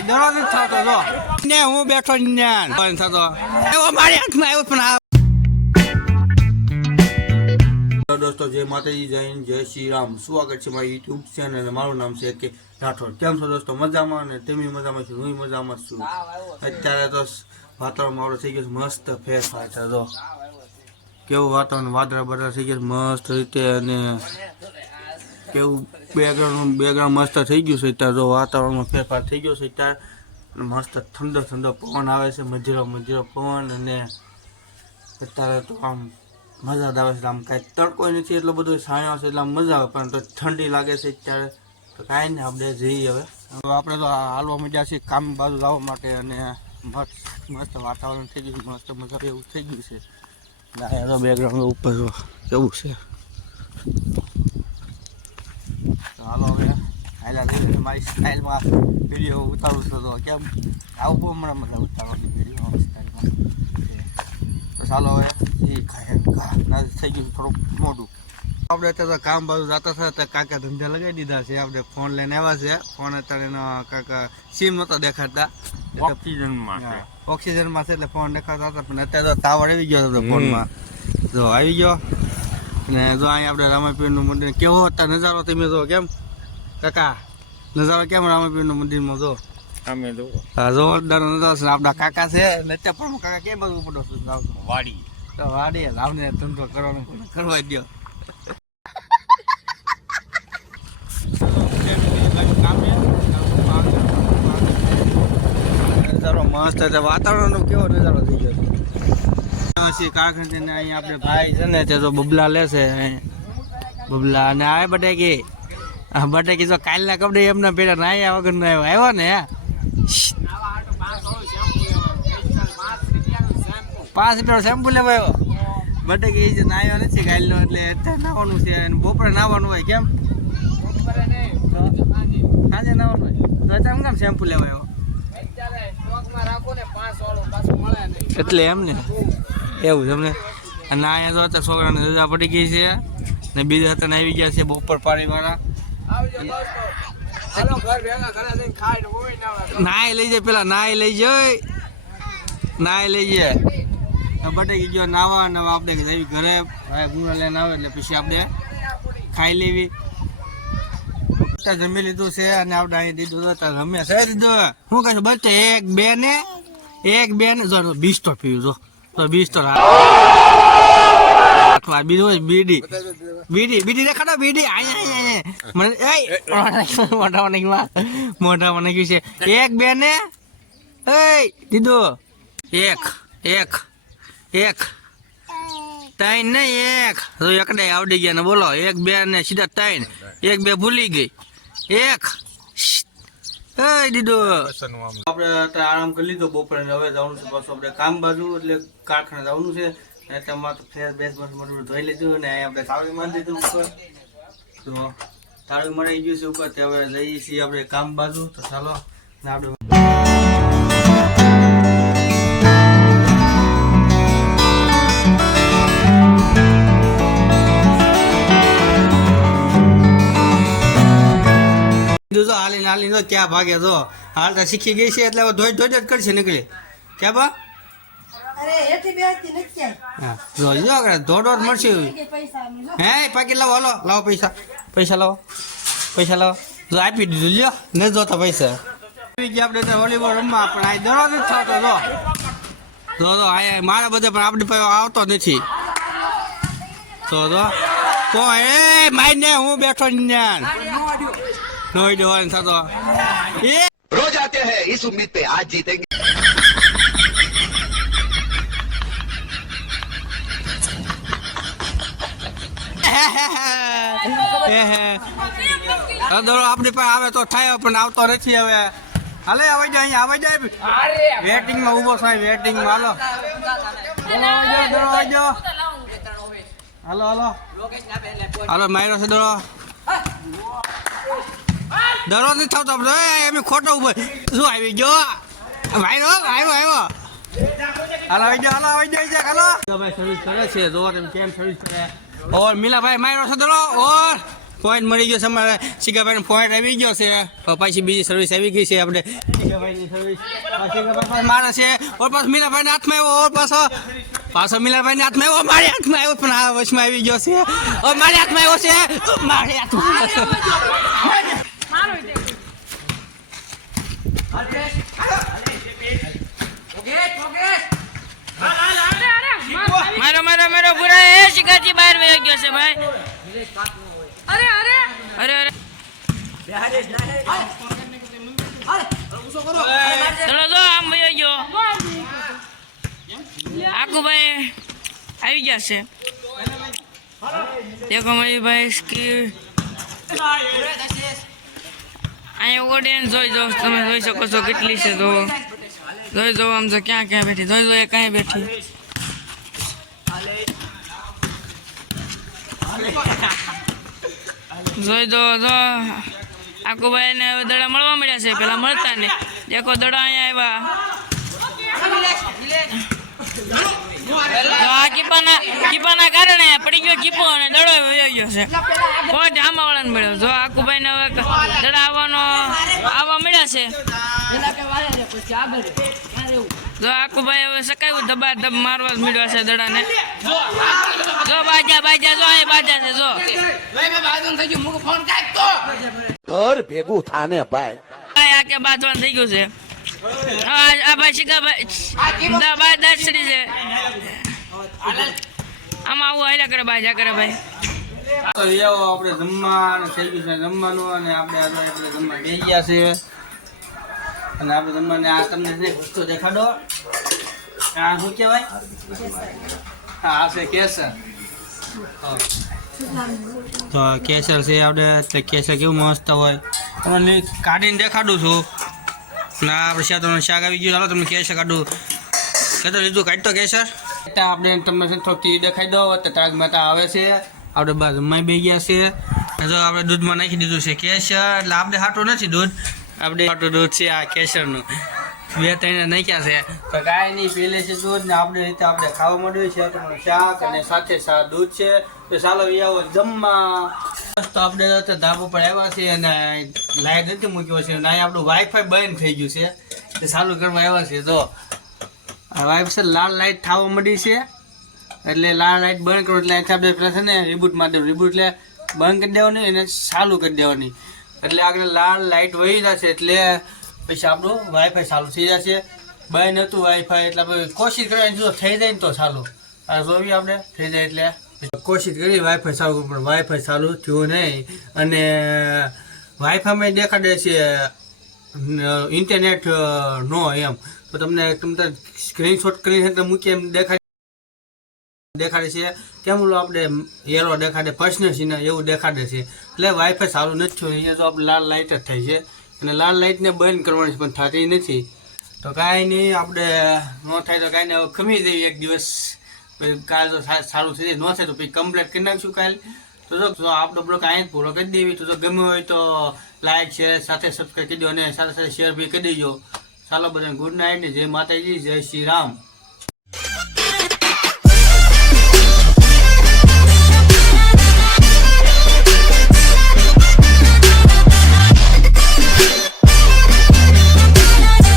આ દરરોજ જ થતો જો. ને હું બેઠો થતો. એવો મારી હાથમાં આવ્યો પણ આ દોસ્તો જય માતાજી જય હિન્દ જય શ્રી રામ. સ્વાગત છે મારી યુટ્યુબ ચેનલ મારું નામ છે કે રાઠોડ. કેમ છો દોસ્તો? મજામાં અને તમે મજામાં છું? હું મજામાં છું. અત્યારે તો વાતાવરણ મારો થઈ ગયો મસ્ત ફેરફાર છે તો કેવું વાતાવરણ? વાદળા બદલા થઈ ગયા મસ્ત રીતે અને કેવું બેકગ્રાઉન્ડ બેકગ્રાઉન્ડ મસ્ત થઈ ગયું છે અત્યારે. જો વાતાવરણમાં ફેરફાર થઈ ગયો છે અત્યારે. મસ્ત ઠંડો ઠંડો પવન આવે છે મજરો મજરો પવન. અને અત્યારે તો આમ મજા જ આવે છે. આમ કાંઈ તડકો નથી એટલો બધો છાંયો છે એટલે મજા આવે, પણ તો ઠંડી લાગે છે અત્યારે. તો કાંઈ નહીં, આપણે જઈએ હવે. આપણે તો હાલવા મળ્યા છીએ કામ બાજુ લાવવા માટે અને મસ્ત મસ્ત વાતાવરણ થઈ ગયું મસ્ત મજા એવું થઈ ગયું છે. બેકગ્રાઉન્ડ ઉપર કેવું છે તો હાલો હવે. હાલ્યા જઈને મારી સ્ટાઇલમાં વીડિયો ઉતારું છું તો કેમ આવું હમણાં મતલબ તો ચાલો હવે એ થઈ ગયું થોડુંક મોટું આપણે અત્યારે કામ બાજુ જતા હતા તો કાકા ધંધા લગાવી દીધા છે આપણે ફોન લઈને આવ્યા છે ફોન અત્યારે એનો કાકા સીમ નહોતા દેખાડતા ઓક્સિજનમાં ઓક્સિજનમાં છે એટલે ફોન દેખાડતા હતા, પણ અત્યારે તો ટાવર આવી ગયો હતો ફોનમાં. જો, આવી ગયો. અને જો અહીં આપણે રામાપીરનું મંદિર કેવો હતા? નજારો તમે જો કેમ? કાકા નજારો કેમ રામાપીરનું મંદિરમાં જો? અમે તો હા જોરદાર નજારો છે આપણા કાકા છે ને અત્યારે પણ કાકા કેમ બધું પડો છે? જાવ? વાડી. તો વાડી લાવને ધંધો કરવાનો કરવા દો નજારો મસ્ત વાતાવરણનો કેવો નજારો થઈ ગયો છે પછી કારખાને અહીંયા આપણે ભાઈ છે ને તે તો બબલા લેશે બબલા. અને આવે બટેકી. આ બટેકી જો કાલના કપડે એમના પેલા નાયા વગર ના આવ્યો. આવ્યો ને? પાંચ રૂપિયા શેમ્પુ લેવા આવ્યો. બટેકી જે નાયો નથી કાલનો એટલે અત્યારે નાવાનું છે. અને બપોરે નાવાનું હોય કેમ? સાંજે નાવાનું હોય. તો અત્યારે કેમ શેમ્પુ લેવા આવ્યો? એટલે એમ ને. એવું છે એમને અને અહીંયા તો અત્યારે છોકરાને રજા પડી ગઈ છે ને બીજા હતા આવી ગયા છે બપોર પાડી વાળા નાય લઈ જાય પેલા નાય લઈ જાય. નાય લઈ જાય. બટેકી ગયો નાવા અને આપણે જઈ ઘરે. ભાઈ ગુણા લઈને આવે એટલે પછી આપણે ખાઈ લેવી. જમી લીધું છે અને આપણે અહીં દીધું તો રમ્યા છે. દીધું શું કહીશું બચ્ચે એક બે ને એક બે ને જો બીસ તો પીવું જો. તો બીસ તો બીજું હોય બીડી. બીડી બીડી દેખાડો, બીડી. મને મોઢામાં નાખ્યું મોઢામાં નાખ્યું છે. એક બે ને એ દીધું. એક એક એક. ત્રણ ને એક. તો એકડે આવડી ગયા ને બોલો. એક બે ને સીધા ત્રણ. એક બે ભૂલી ગઈ. એક આપણે આરામ કરી લીધો બપોરે હવે જવાનું છે પાછું આપણે કામ બાજુ એટલે કારખાને જવાનું છે. અને તો ફેર બેસ બસ મોટું ધોઈ લીધું અને આપણે તાળી મારી દીધું ઉપર. તો તાળી મળી ગયું છે ઉપર તે હવે જઈએ છીએ આપણે કામ બાજુ. તો ચાલો આપડે આપણે કીધું નો હાલી હાલી તો ક્યાં ભાગે તો હાલ તો શીખી ગઈ છે એટલે ધોઈ ધોઈ જ કરશે નીકળી. ક્યાં બા? અરે હેઠી બેસતી નથી ક્યાંય. હા જોઈ જો ધોડો જ મળશે. જો. હે પાકી લાવો હાલો લાવો પૈસા. પૈસા લાવો પૈસા લાવો. જો આપી દીધું લ્યો ન જોતા પૈસા. આપણે વોલીબોલ રમવા પણ આ દરરોજ જ થતો જો. જો જો આ મારા બધે પણ આપણી પાસે આવતો નથી. તો તો તો એ માઈને હું બેઠો ન્યાન. નો વીડિયો વાયરલ થતો રોજ આતે હે ઇસ ઉમ્મીદ પે આજ જીતેંગે દોરો આપણી પાસે આવે તો થાય પણ આવતો નથી હવે. હાલે આવી જાય અહીંયા આવી જાય વેટિંગમાં ઊભો થાય વેટિંગમાં. હાલો. દોરો આવી જાઓ હાલો હાલો. હાલો માર્યો છે દોડો. દડો નથી થતો એમ ખોટો ઊભો. શું આવી ગયો? આવ્યો? આવ્યો આવ્યો. હાલો આવી ગયો હાલો આવી ગયો હાલો. ભાઈ સર્વિસ કરે છે. જો તમે કેમ સર્વિસ કરે. ઓર મીલાભાઈ માર્યો છે દડો ઓર પોઈન્ટ મળી ગયો છે અમારે. શિકાભાઈ પોઈન્ટ આવી ગયો છે. પાછી બીજી સર્વિસ આવી ગઈ છે આપણે. મારે છે. ઓર પાછો મીલાભાઈના હાથમાં આવ્યો. ઓર પાછો પાછો મીરાભાઈના હાથમાં આવ્યો. મારી હાથમાં આવ્યો. પણ આ વચમાં આવી ગયો છે. મારી હાથમાં આવ્યો છે. મારી હાથમાં મારો મારો મારો પૂરા એ શિકારથી બહાર વહી ગયો છે ભાઈ અરે અરે અરે અરે ચલો જો આમ વહી ગયો આકુભાઈ આવી ગયા છે દેખો મારી ભાઈ સ્કીલ અહીંયા ઓડિયન્સ જોઈ જો, તમે જોઈ શકો છો કેટલી છે તો. જોઈ જો આમ તો ક્યાં ક્યાં બેઠી, જોઈ જો એ ક્યાં બેઠી. જોઈ જો આકુભાઈ ને હવે દડા મળવા મળ્યા છે, પેલા મળતા ને દેખો દડા અહીંયા આવ્યા જો આ કીપાના કીપાના કારણે પડી ગયો કીપો અને દડો વયો ગયો છે કોઈ ઢામા વાળાને મળ્યો જો આકુભાઈ ને હવે દડા આવવાનો આવવા મળ્યા છે જો આકુભાઈ હવે સકાયું ધબા ધબ મારવા મળ્યા છે દડાને જો બાજા બાજા જો અહીં બાજા છે જો ઘર ભેગું થાને ભાઈ આ કે બાજવાન થઈ ગયું છે આ ભાઈ શિકાભાઈ ભાઈ બા દાસરી છે આમાં આવું હાલ્યા કરે બાજા કરે ભાઈ. તો લેવો આપણે જમવાનું થઈ ગયું જમવાનું અને આપણે જમવા બેસી ગયા છે અને આપણે જમવાને આ તમને છે દેખાડો. આ શું કહેવાય? હા, આ છે કેસર. તો કેસર છે આપણે કેસર કેવું મસ્ત હોય. તમને કાઢીને દેખાડું છું. ના આપણે શાક આવી ગયું. ચાલો, તમને કેસર કાઢું. કેતો લીધું? કાઢતો કેસર? આપણે તમને થોડી દેખાઈ દો તો તારક માતા આવે છે. આપણે બસ જમાઈ બે ગયા છે. જો આપણે દૂધમાં નાખી દીધું છે કેસર, એટલે આપણે હાટું નથી દૂધ. આપણે હાટું દૂધ છે આ કેસરનું. બે ત્રણ નાખ્યા છે. તો કાંઈ નહીં પેલે છે દૂધ, ને આપણે રીતે આપણે ખાવા મળ્યું છે તમારું શાક અને સાથે દૂધ છે. તો ચાલો એ આવો જમવા. તો આપણે તો પર આવ્યા છે અને લાઈટ નથી મૂક્યો છે અને આપણું વાઈફાઈ બંધ થઈ ગયું છે. તે ચાલુ કરવા આવ્યા છે તો વાઈફ છે લાલ લાઈટ થવા મળી છે. એટલે લાલ લાઇટ બંધ કરો એટલે અહીંથી આપણે પેલા છે ને રિબૂટ મારી દેવું. રિબૂટ એટલે બંધ કરી દેવાની અને ચાલુ કરી દેવાની. એટલે આગળ લાલ લાઇટ વહી જશે એટલે પછી આપણું વાઈફાઈ ચાલુ થઈ જશે. બંધ હતું વાઈફાઈ એટલે આપણે કોશિશ કરવાની જો થઈ જાય ને તો ચાલુ. આ જોવી આપણે? થઈ જાય એટલે. કોશિશ કરી વાઈફાઈ ચાલુ પણ વાઈફાઈ ચાલુ થયું નહીં. અને વાઈફાઈમાં દેખાડે છે ઇન્ટરનેટ નો એમ. તમને તમને સ્ક્રીનશોટ કરીને તમને મૂકી એમ દેખાય દેખાડે છે. કેમ ઓલું આપણે યલો દેખાડે પર્સનલ સીને એવું દેખાડે છે. એટલે વાઈફાઈ સારું નથી થયું, અહીંયા તો આપણે લાલ લાઇટ જ થઈ છે. અને લાલ લાઇટને બંધ કરવાની પણ થતી નથી. તો કાંઈ નહીં, આપણે ન થાય તો કાંઈ નહીં, હવે ખમી જઈએ એક દિવસ. કાલ તો સારું થઈ જાય. ન થાય તો પછી કમ્પ્લેટ કરી નાખશું કાલ. તો જો આપણો બ્લોક અહીં પૂરો કરી દેવી. તો જો ગમે હોય તો લાઈક શેર સાથે સબસ્ક્રાઈબ કરી દો અને સાથે સાથે શેર બી કરી દેજો. ચાલો બધાને ગુડ નાઇટ ને જય માતાજી જય શ્રી રામ.